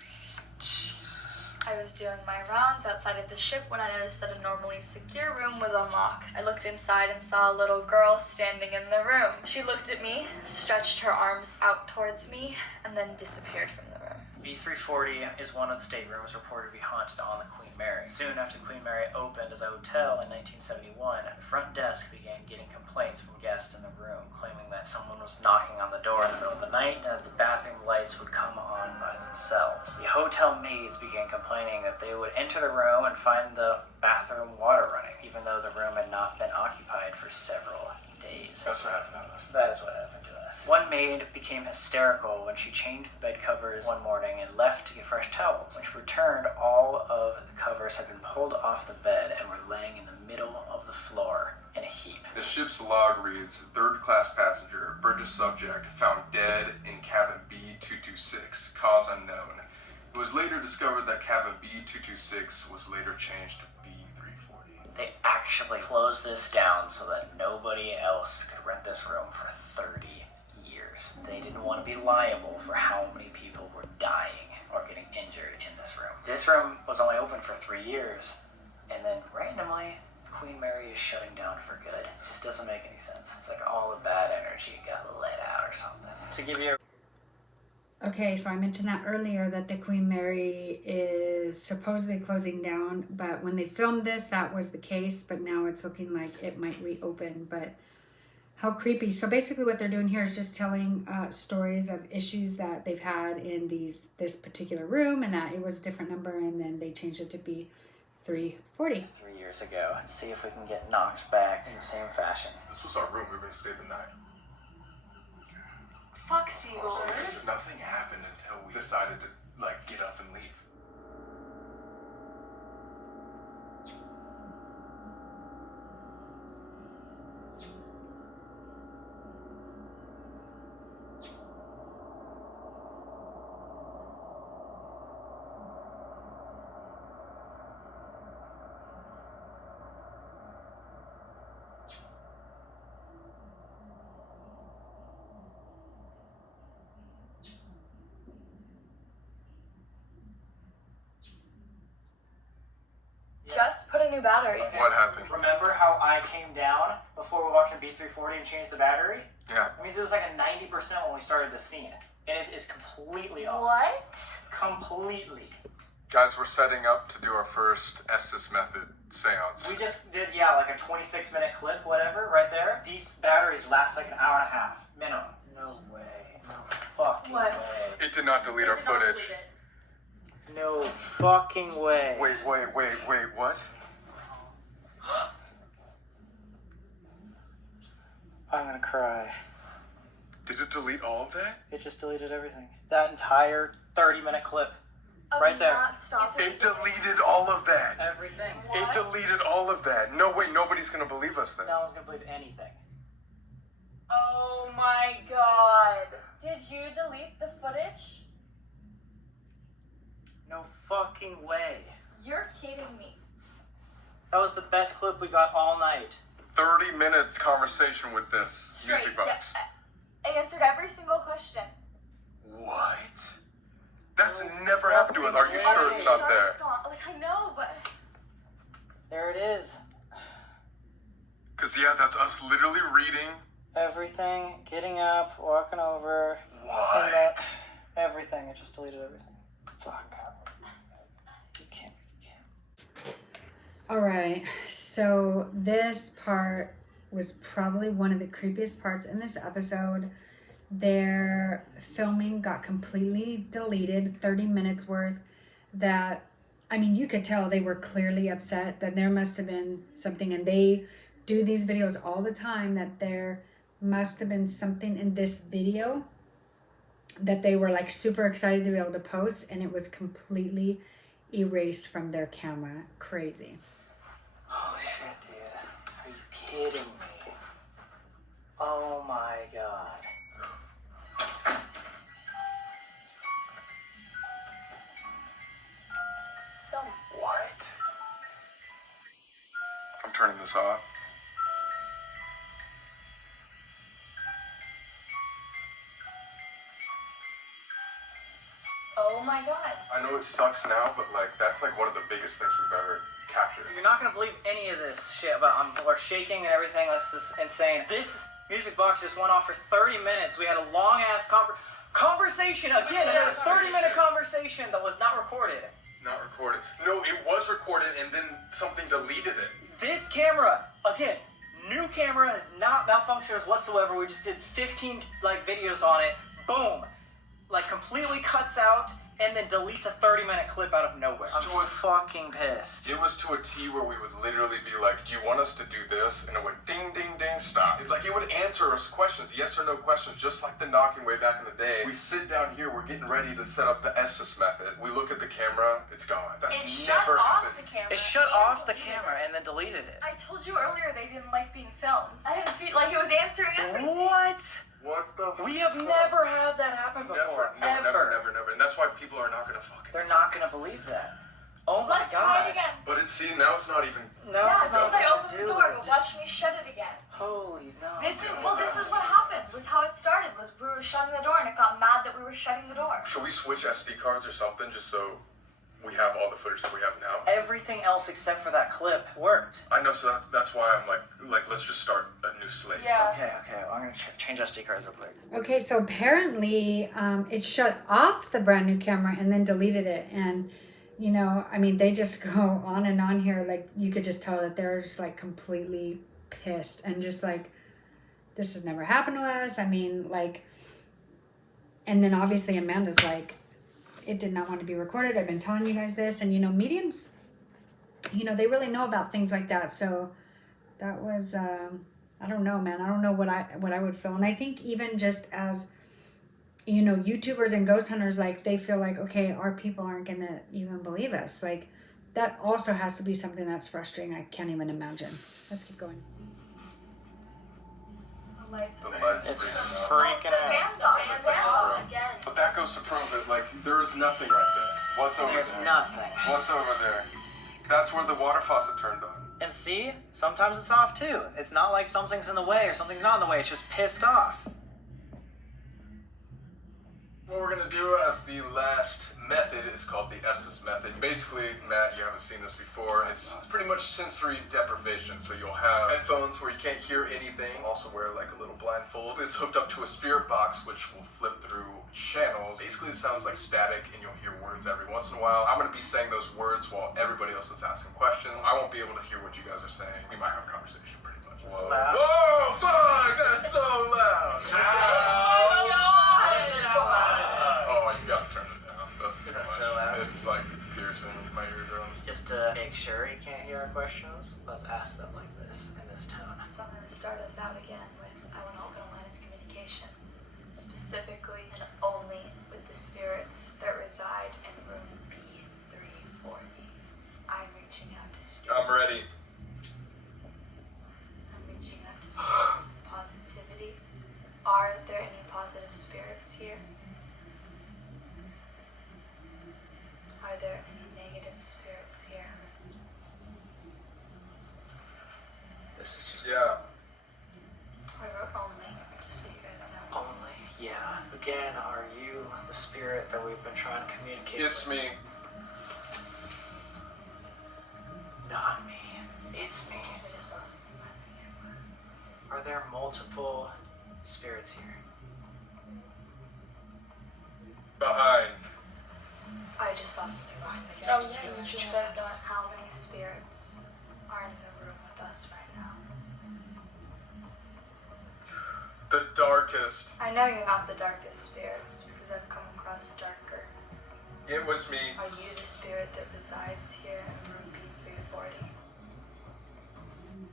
I was doing my rounds outside of the ship when I noticed that a normally secure room was unlocked. I looked inside and saw a little girl standing in the room. She looked at me, stretched her arms out towards me, and then disappeared from the room. B340 is one of the staterooms reported to be haunted on the Queen Mary. Soon after the Queen Mary opened as a hotel in 1971, the front desk began getting complaints from guests in the room, claiming that someone was knocking on the door in the middle of the night and that the bathroom lights would come on by themselves. The hotel maids began complaining that they would enter the room and find the bathroom water running, even though the room had not been occupied for several days. That's what happened to us. That is what happened to us. One maid became hysterical when she changed the bed covers one morning and left to get fresh towels. When she returned, all of the covers had been pulled off the bed and were laying in the middle of the floor in a heap. The ship's log reads, third-class passenger, British subject, found dead in cabin B226, cause unknown. It was later discovered that cabin B226 was later changed to B340. They actually closed this down so that nobody else could rent this room for 30 years. They didn't want to be liable for how many people were dying or getting injured in this room. This room was only open for 3 years, and then randomly, Queen Mary is shutting down for good. It just doesn't make any sense. It's like all the bad energy got let out or something. To give you a Okay, so I mentioned that earlier that the Queen Mary is supposedly closing down, but when they filmed this, that was the case, but now it's looking like it might reopen. But how creepy. So basically what they're doing here is just telling stories of issues that they've had in this particular room, and that it was a different number, and then they changed it to be 340. 3 years ago and see if we can get Knox back in the same fashion. This was our room. We were going to stay the night. Fuck seagulls. Nothing happened until we decided to, get up and leave. Just put a new battery in. What happened? Remember how I came down before we walked in B340 and changed the battery? Yeah. It means it was like a 90% when we started the scene. And it is completely off. What? Completely. Guys, we're setting up to do our first Estes method seance. We just did, like a 26-minute clip, whatever, right there. These batteries last like an hour and a half, minimum. No way. No fucking What? way. It did not delete our footage. No fucking way. Wait, what? I'm gonna cry. Did it delete all of that? It just deleted everything. That entire 30-minute clip. Right there. It deleted all of that. Everything. It deleted all of that. No way, nobody's gonna believe us then. No one's gonna believe anything. Oh my god. Did you delete the footage? No fucking way. You're kidding me. That was the best clip we got all night. 30 minutes conversation with this music box. I answered every single question. What? That's never happened to us. Are you sure it's not there? I know, but... There it is. Cause that's us literally reading. Everything, getting up, walking over. What? Everything. It just deleted everything. Fuck. You can't. All right, so this part was probably one of the creepiest parts in this episode. Their filming got completely deleted, 30 minutes worth. You could tell they were clearly upset that there must have been something, and they do these videos all the time, that there must have been something in this video that they were super excited to be able to post, and it was completely erased from their camera. Crazy. Holy shit, dude. Are you kidding me? Oh my god. What? I'm turning this off. my god. I know it sucks now, but like that's like one of the biggest things we've ever captured. You're not gonna believe any of this shit about we're shaking and everything. That's just insane. This music box just went off for 30 minutes. We had a long ass conversation again. Another 30-minute conversation that was not recorded. Not recorded. No, it was recorded and then something deleted it. This camera, again, new camera has not malfunctioned whatsoever. We just did 15 like videos on it. Boom. Like completely cuts out and then deletes a 30-minute clip out of nowhere. I'm fucking pissed. It was to a T where we would literally be like, do you want us to do this? And it would ding, ding, ding, stop. Like it would answer us questions, yes or no questions, just like the knocking way back in the day. We sit down here, we're getting ready to set up the SS method. We look at the camera, it's gone. That's never happened. It shut off the camera and then deleted it. I told you earlier they didn't like being filmed. I didn't speak like it was answering everything. What? What the We have never had that happen before. Never. And that's why people are not gonna fucking. They're not gonna believe that. Oh my Let's god. try it again. But see, now it's not even. No, Yeah, it's not since I gonna opened do the door, it. but watch me shut it again. Holy no. This is what happened. Was how it started. Was we were shutting the door and it got mad that we were shutting the door. Should we switch SD cards or something just so we have all the footage that we have now? Everything else except for that clip worked. I know, so that's why I'm like let's just start a new slate. Yeah. Okay. Well, I'm gonna change SD cards real quick. Okay, so apparently it shut off the brand new camera and then deleted it. And, you know, I mean, they just go on and on here. Like, you could just tell that they're just, like, completely pissed. And just, like, this has never happened to us. I mean, like, and then obviously Amanda's like, it did not want to be recorded. I've been telling you guys this. And, you know, mediums, you know, they really know about things like that. So that was... I don't know, man. I don't know what I would feel. And I think even just as, you know, YouTubers and ghost hunters, like, they feel like, okay, our people aren't going to even believe us. Like, that also has to be something that's frustrating. I can't even imagine. Let's keep going. The lights The are lights It's are freaking out. freaking the out. band's off. The band's off again. But that goes to prove it. Like, there's nothing right there. What's over There's there? nothing. What's over there? That's where the water faucet turned on. And see, sometimes it's off too. It's not like something's in the way or something's not in the way. It's just pissed off. What we're gonna do as the last method is called the SS method. Basically, Matt, you haven't seen this before. It's pretty much sensory deprivation. So you'll have headphones where you can't hear anything. Also wear like a little blindfold. It's hooked up to a spirit box which will flip through channels. Basically, it sounds like static and you'll hear words every once in a while. I'm gonna be saying those words while everybody else is asking questions. I won't be able to hear what you guys are saying. We might have a conversation pretty much. Whoa. Loud. Whoa, fuck! That's so loud! Oh, you gotta turn it down. That's too Is that much. so loud? It's like piercing my eardrums. Just to make sure you can't hear our questions, let's ask them like this, in this tone. So I'm going to start us out again with I want to open a line of communication, specifically and only with the spirits that reside in room B340. I'm reaching out to spirits. I'm ready. I'm reaching out to spirits of positivity. Are there any positive spirits here? Are there any negative spirits here? This is just Yeah. I wrote only, just so you guys know. only, yeah. Again, are you the spirit that we've been trying to communicate It's with? me. Not me. It's me. I just saw something behind the camera. Are there multiple spirits here? Behind. I just saw something behind the Oh, camera. yeah, you just just- said how many spirits are in the room with us right now. The darkest. I know you're not the darkest spirits because I've come across darker. It was me. Are you the spirit that resides here in room B340?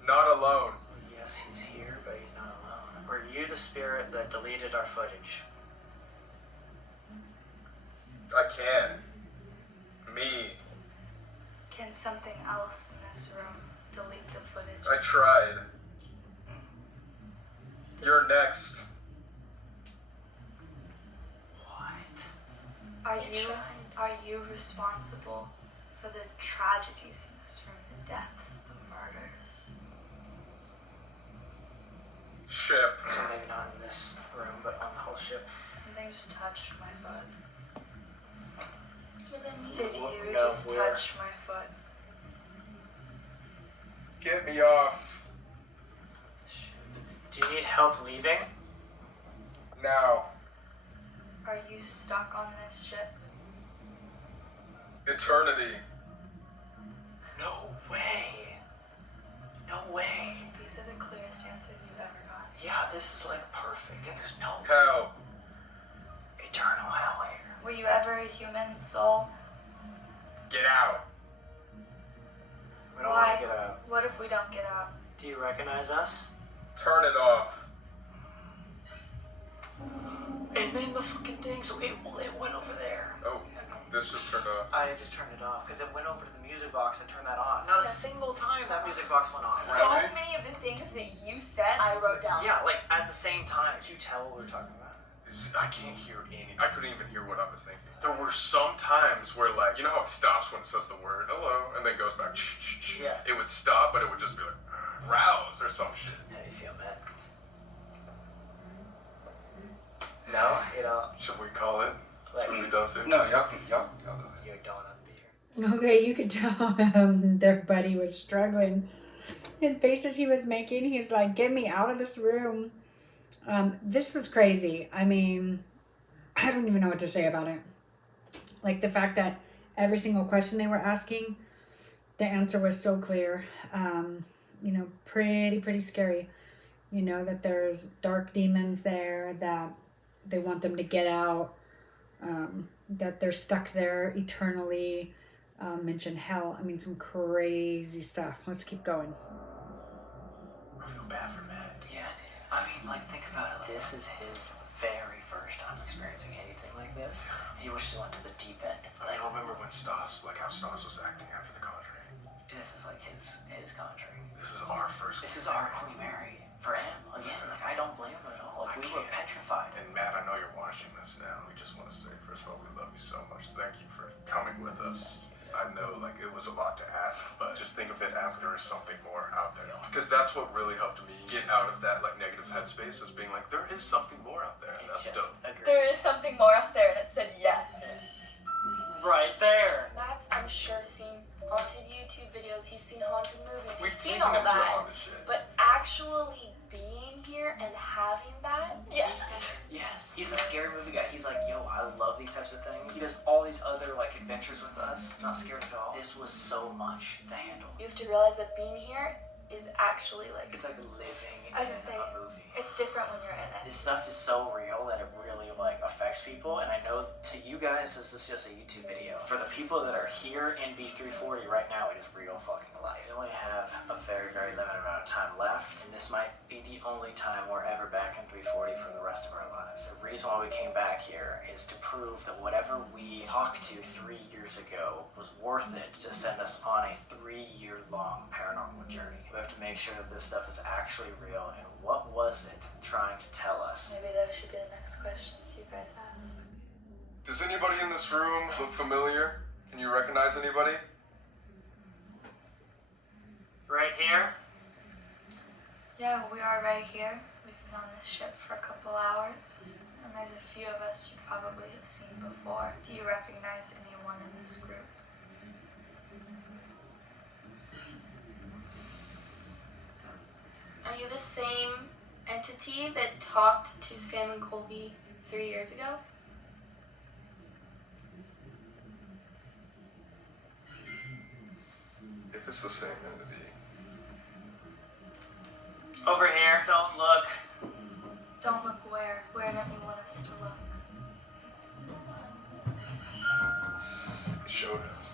Not alone. Yes, he's here, but he's not alone. Were you the spirit that deleted our footage? I can. Me. Can something else in this room delete the footage? I tried. You're next. What? Are you responsible for the tragedies in this room, the deaths, the murders? Ship. So maybe not in this room, but on the whole ship. Something just touched my foot. Did you No, just where? touch my foot? Get me off. Do you need help leaving? Now. Are you stuck on this ship? Eternity. No way. No way. These are the clearest answers you've ever gotten. Yeah, this is like perfect. And there's no Hell. eternal hell here. Were you ever a human soul? Get out. We don't Why? want to get out. What if we don't get out? Do you recognize us? Turn it off. And then the fucking thing, so it went over there. Oh, this just turned off. I just turned it off because it went over to the music box and turned that on. Not a single time that music box went off. So many of the things that you said, I wrote down. Yeah, like at the same time. Did you tell what we were talking about? I can't hear any. I couldn't even hear what I was thinking. There were some times where, like, you know how it stops when it says the word hello and then goes back. Yeah. It would stop, but it would just be like rouse or some shit. How do you feel, Matt? No, you know. Should we call it? Like, Should we done soon? No, y'all do it. your donut beer. Okay, you could tell their buddy was struggling. And faces he was making, he's like, get me out of this room. This was crazy. I mean, I don't even know what to say about it. Like the fact that every single question they were asking, the answer was so clear. You know, pretty scary. You know, that there's dark demons there, that they want them to get out, that they're stuck there eternally. Mention hell. I mean, some crazy stuff. Let's keep going. I feel bad for Matt. Yeah, dude. I mean, like, think about it. This is his very first time experiencing anything like this. He still went to the deep end. I remember when Stas, like how Stas was acting after the Conjuring. This is like his Conjuring. This is our first. This is our Queen Mary for him. Again, like, I don't blame him at all. Like, we were petrified. And Matt, I know you're watching this now. We just want to say, first of all, we love you so much. Thank you for coming with us. I know, like, it was a lot to ask, but just think of it as there is something more out there. Because that's what really helped me get out of that, like, negative headspace, is being like, there is something more out there, and that's dope. There is something more out there, and it said yes. Right there. Matt's, I'm sure, seen haunted YouTube videos. He's seen haunted movies. We've He's seen taken all him to that. all this shit. But actually being here and having that, Yes. Yes. He's a scary movie guy. He's like, yo, I love these types of things. He does all these other, like, adventures with us. Not scared at all. This was so much to handle. you have to realize that being here is actually like It's like living in I was gonna say, a movie. it's different when you're in it. This stuff is so real that it really, like, affects people. And I know to you guys, this is just a YouTube video. For the people that are here in B340 right now, it is real fucking life. We only have a very, very limited amount of time left. And this might be the only time we're ever back in 340 for the rest of our lives. The reason why we came back here is to prove that whatever we talked to 3 years ago was worth it to send us on a 3-year-long paranormal journey. We have to make sure that this stuff is actually real, and what was it trying to tell us? Maybe those should be the next questions you guys ask. Does anybody in this room look familiar? Can you recognize anybody? Right here? Yeah, we are right here. We've been on this ship for a couple hours, and there's a few of us you probably have seen before. Do you recognize anyone in this group? Are you the same entity that talked to Sam and Colby 3 years ago? If it's the same entity. Over here. Don't look. Don't look where. Where don't you want us to look? It showed us.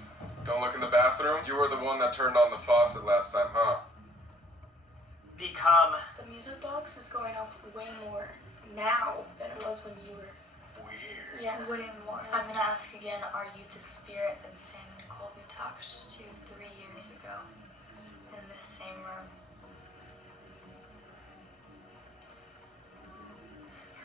Don't look in the bathroom. You were the one that turned on the faucet last time, huh? Become. The music box is going off way more now than it was when you were. Weird. Yeah, way more. I'm gonna ask again, are you the spirit that Sam and Colby talked to 3 years ago in this same room?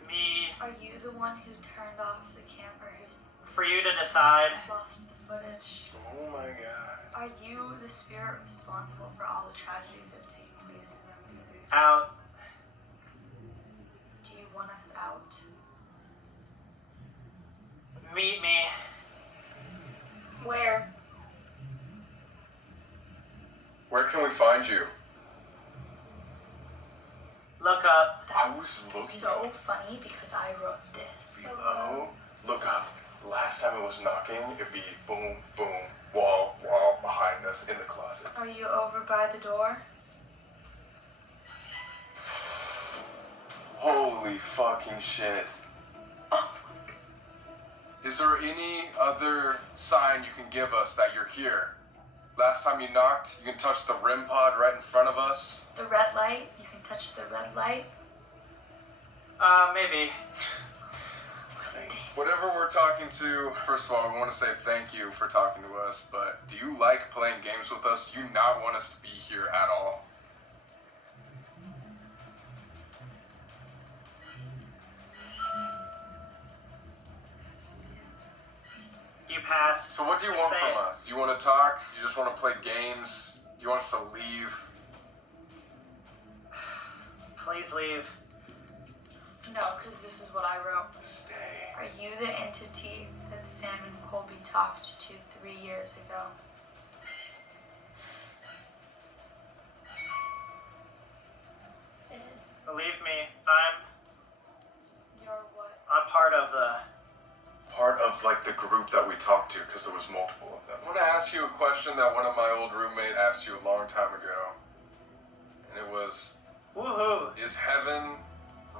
Me. Are you the one who turned off the camera, who For you to decide. lost the footage? Oh my god. Are you the spirit responsible for all the tragedies that have taken place in our movie? Out. Do you want us out? Meet me. Where? Where can we find you? Look up. I was looking So funny because I wrote this. below. Look up. Last time it was knocking, it'd be boom, boom, wall, wall behind us in the closet. Are you over by the door? Holy fucking shit. Is there any other sign you can give us that you're here? Last time you knocked, you can touch the REM pod right in front of us. The red light? You can touch the red light? Maybe. Whatever we're talking to, first of all, we want to say thank you for talking to us, but do you like playing games with us? Do you not want us to be here at all? You passed. So what do you Just want say from it. us? Do you want to talk? Do you just want to play games? Do you want us to leave? Please leave. No, because this is what I wrote. Stay. Are you the entity that Sam and Colby talked to 3 years ago? It is. Believe me, You're what? I'm part of the. Part of like the group that we talked to because there was multiple of them. I'm gonna ask you a question that one of my old roommates asked you a long time ago. And it was, Woohoo! is heaven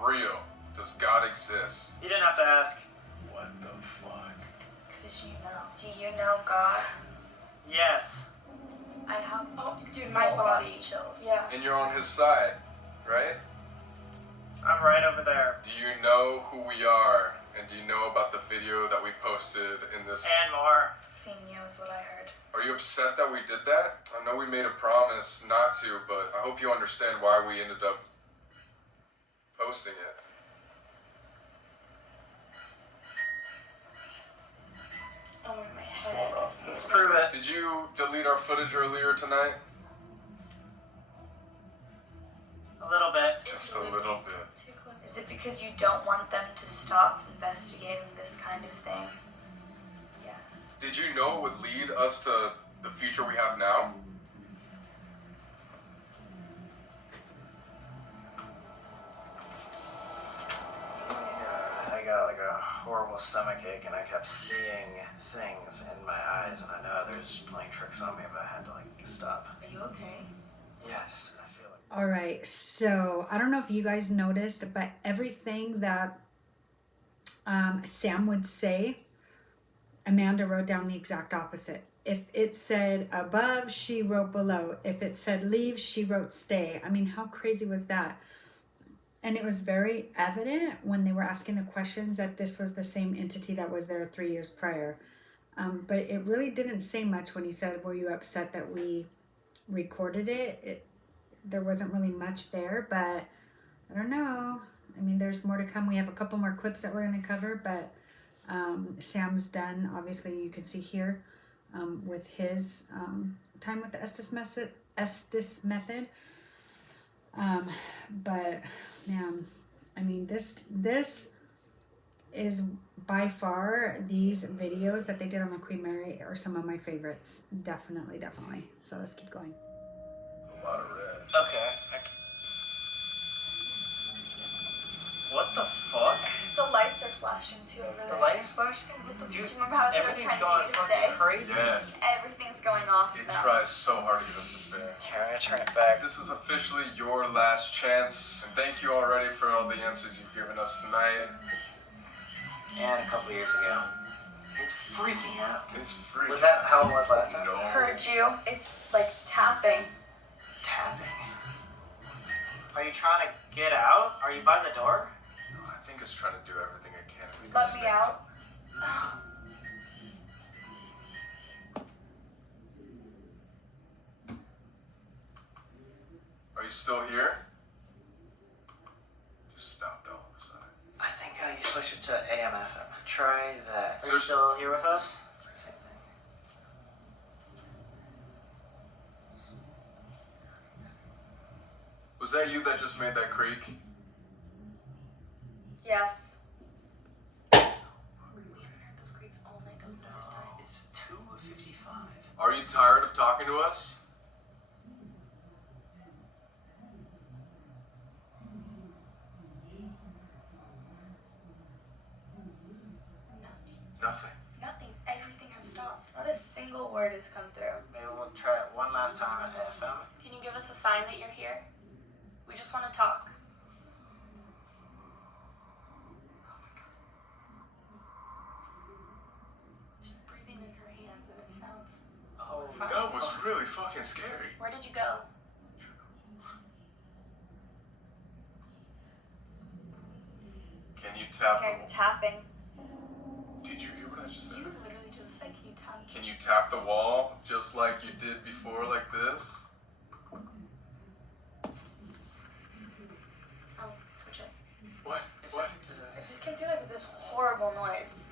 real? Does God exist? You didn't have to ask. What the fuck? Because you know. Do you know God? Yes. I have. Oh, dude, my body chills. Yeah. And you're on his side, right? I'm right over there. Do you know who we are? And do you know about the video that we posted in this? And more. Seeing you is what I heard. Are you upset that we did that? I know we made a promise not to, but I hope you understand why we ended up posting it. Oh, in my head. Let's prove it. Did you delete our footage earlier tonight? A little bit. Just a little bit. Is it because you don't want them to stop investigating this kind of thing? Yes. Did you know it would lead us to the future we have now? I got like a horrible stomachache and I kept seeing things in my eyes and I know there's playing tricks on me, but I had to like stop. Are you okay? Yes, I feel like. All right, so I don't know if you guys noticed, but everything that Sam would say, Amanda wrote down the exact opposite. If it said above, she wrote below. If it said leave, she wrote stay. I mean, how crazy was that? And it was very evident when they were asking the questions that this was the same entity that was there 3 years prior. But it really didn't say much when he said, were you upset that we recorded it? There wasn't really much there, but I don't know. I mean, there's more to come. We have a couple more clips that we're going to cover, but Sam's done. Obviously, you can see here with his time with the Estes method. But man, I mean, this is by far, these videos that they did on the Queen Mary are some of my favorites. Definitely. So let's keep going. A lot of red. Okay. What the fuck? The lights are flashing too over there. The lighting's flashing? With the, Dude, do you remember how they were everything's trying going to get you to stay? fucking crazy. Yes. Everything's going off It now. tries so hard to get us to stay. Here, I'm gonna turn it back. This is officially your last chance. Thank you already for all the answers you've given us tonight. And a couple years ago. It's freaking out. It's free. Was that how it was last time? No. Heard you. It's like tapping. Tapping. Are you trying to get out? Are you by the door? No, I think it's trying to do everything it can. to make Let us me stay. out. Are you still here? Just stopped all of a sudden. I think you switch it to AM FM. Try that. Are you There's- still here with us? Same thing. Was that you that just made that creak? Yes. We haven't heard those creaks all night. That was the first time. It's 2:59 Are you tired of talking to us? Nothing. Nothing. Everything has stopped. Not a single word has come through. Maybe we'll try it one last time at FM. Can you give us a sign that you're here? We just want to talk. She's breathing in her hands and it sounds horrifying. That was really fucking scary. Where did you go? Can you tap Okay, the tapping. Did you hear what I just said? You literally just said, can you tap? Can you tap the wall just like you did before, like this? Oh, switch it. What? What? It just came through like with this horrible noise.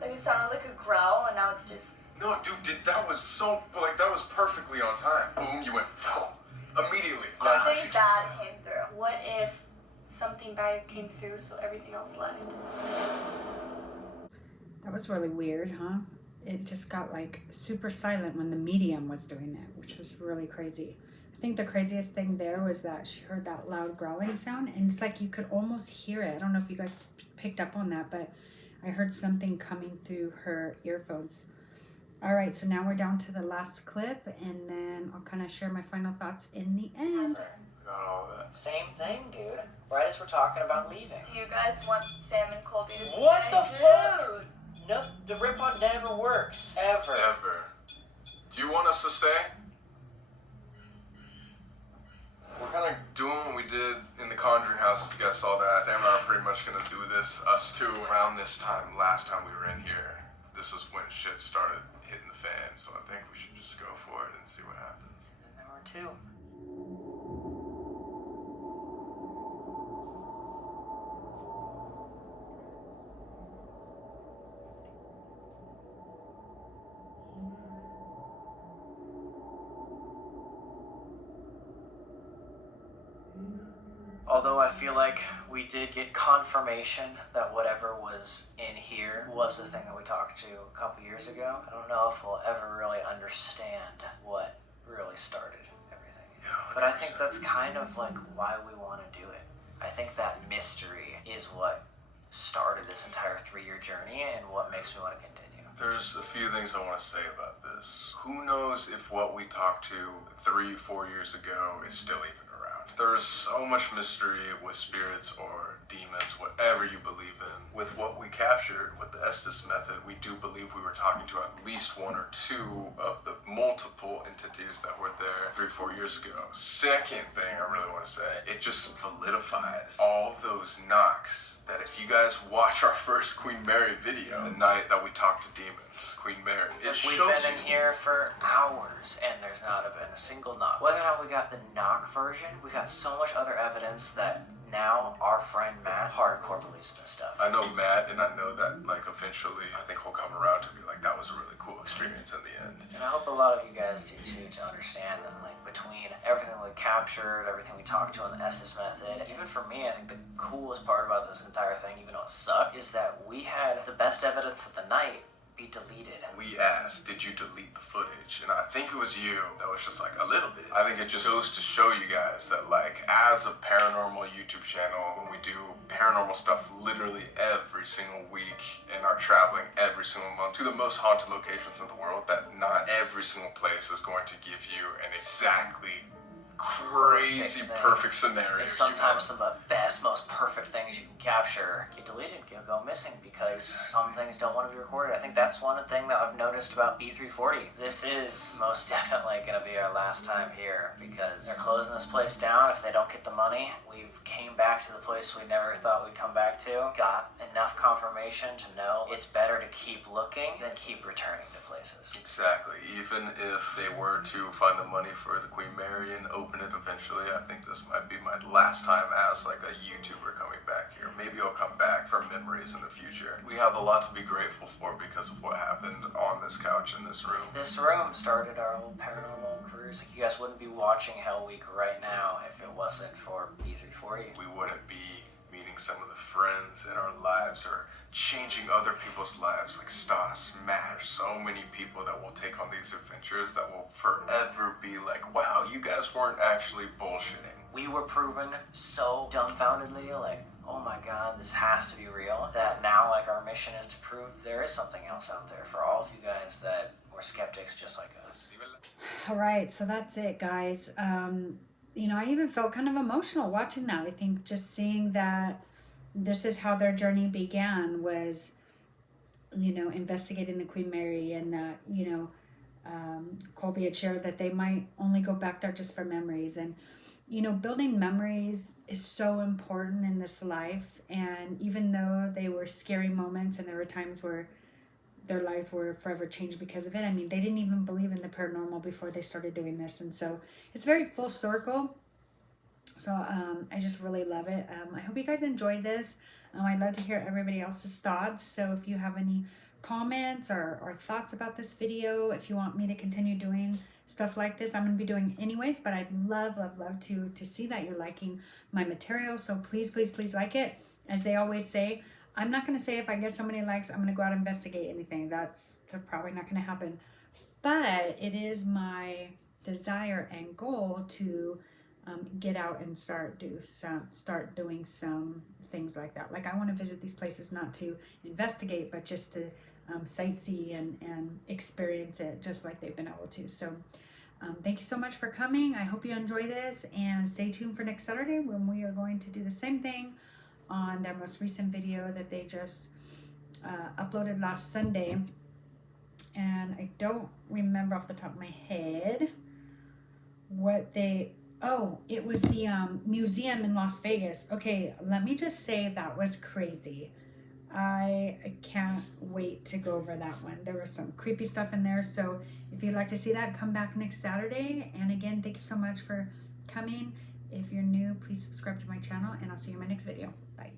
Like it sounded like a growl, and now it's just. No, dude, that was so, like, that was perfectly on time. Boom, you went immediately. Something bad came through. What if something bad came through so everything else left? That was really weird, huh? It just got like super silent when the medium was doing it, which was really crazy. I think the craziest thing there was that she heard that loud growling sound, and it's like you could almost hear it. I don't know if you guys picked up on that, but I heard something coming through her earphones. All right, so now we're down to the last clip, and then I'll kind of share my final thoughts in the end. Got all of that. Same thing, dude. Right as we're talking about leaving. Do you guys want Sam and Colby to stay? What the fuck? Dude. No, the rip-on never works. Ever. Ever. Do you want us to stay? We're kind of doing what we did in the Conjuring house, if you guys saw that. Sam and I are pretty much going to do this, us two, around this time, last time we were in here. This is when shit started hitting the fan, so I think we should just go for it and see what happens. Number 2. Although I feel like we did get confirmation that whatever was in here was the thing that we talked to a couple years ago, I don't know if we'll ever really understand what really started everything. But I think that's kind of like why we want to do it. I think that mystery is what started this entire 3-year journey and what makes me want to continue. There's a few things I want to say about this. Who knows if what we talked to 3-4 years ago is still even around. There's so much mystery with spirits or demons, whatever you believe in. With what we captured with the Estes method, we do believe we were talking to at least 1 or 2 of the multiple entities that were there 3-4 years ago. Second thing I really want to say, it just validifies all of those knocks that if you guys watch our first Queen Mary video, the night that we talked to demons, Queen Mary, it We've shows been in here for hours and there's not been a single knock. Whether or not we got the knock version, we got so much other evidence that now our friend Matt hardcore believes in this stuff. I know Matt, and I know that, like, eventually, I think he'll come around to be like, that was a really cool experience in the end. And I hope a lot of you guys do too, to understand that, like, between everything we captured, everything we talked to on the Estes method, even for me, I think the coolest part about this entire thing, even though it sucked, is that we had the best evidence of the night be deleted. We asked, did you delete the footage? And I think it was you that was just like, a little bit. I think it just goes to show you guys that, like, as a paranormal YouTube channel, when we do paranormal stuff literally every single week and are traveling every single month to the most haunted locations in the world, that not every single place is going to give you an exactly crazy perfect scenario. And sometimes the best, most perfect things you can capture get deleted, go missing, because some things don't want to be recorded. I think that's one thing that I've noticed about B340. This is most definitely going to be our last time here, because they're closing this place down. If they don't get the money, we've came back to the place we never thought we'd come back to. Got enough confirmation to know it's better to keep looking than keep returning to places. Exactly. Even if they were to find the money for the Queen Mary and open it eventually, I think this might be my last time as, like, a YouTuber coming back here. Maybe I'll come back for memories in the future. We have a lot to be grateful for because of what happened on this couch in this room. This room started our whole paranormal careers. Like, you guys wouldn't be watching Hell Week right now if it wasn't for B340. We wouldn't be meeting some of the friends in our lives or changing other people's lives, like Stas, Mash, so many people that will take on these adventures that will forever be like, wow, you guys weren't actually bullshitting. We were proven so dumbfoundedly, like, oh my god, this has to be real, that now, like, our mission is to prove there is something else out there for all of you guys that were skeptics just like us. All right, so that's it, guys. You know, I even felt kind of emotional watching that. I think just seeing that this is how their journey began was, you know, investigating the Queen Mary, and that, you know, Colby had shared that they might only go back there just for memories. And, you know, building memories is so important in this life. And even though they were scary moments and there were times where their lives were forever changed because of it, I mean, they didn't even believe in the paranormal before they started doing this. And so it's very full circle. So I just really love it. I hope you guys enjoyed this. I'd love to hear everybody else's thoughts. So if you have any comments or thoughts about this video, if you want me to continue doing stuff like this, I'm going to be doing anyways, but I'd love to see that you're liking my material. So please like it. As they always say, I'm not going to say if I get so many likes, I'm going to go out and investigate anything. That's probably not going to happen. But it is my desire and goal to get out and start doing some things like that. Like, I want to visit these places not to investigate, but just to sightsee and experience it just like they've been able to. So thank you so much for coming. I hope you enjoy this, and stay tuned for next Saturday when we are going to do the same thing on their most recent video that they just uploaded last Sunday. And I don't remember off the top of my head what they... Oh, it was the museum in Las Vegas. Okay, let me just say that was crazy. I can't wait to go over that one. There was some creepy stuff in there. So if you'd like to see that, come back next Saturday. And again, thank you so much for coming. If you're new, please subscribe to my channel, and I'll see you in my next video. Bye.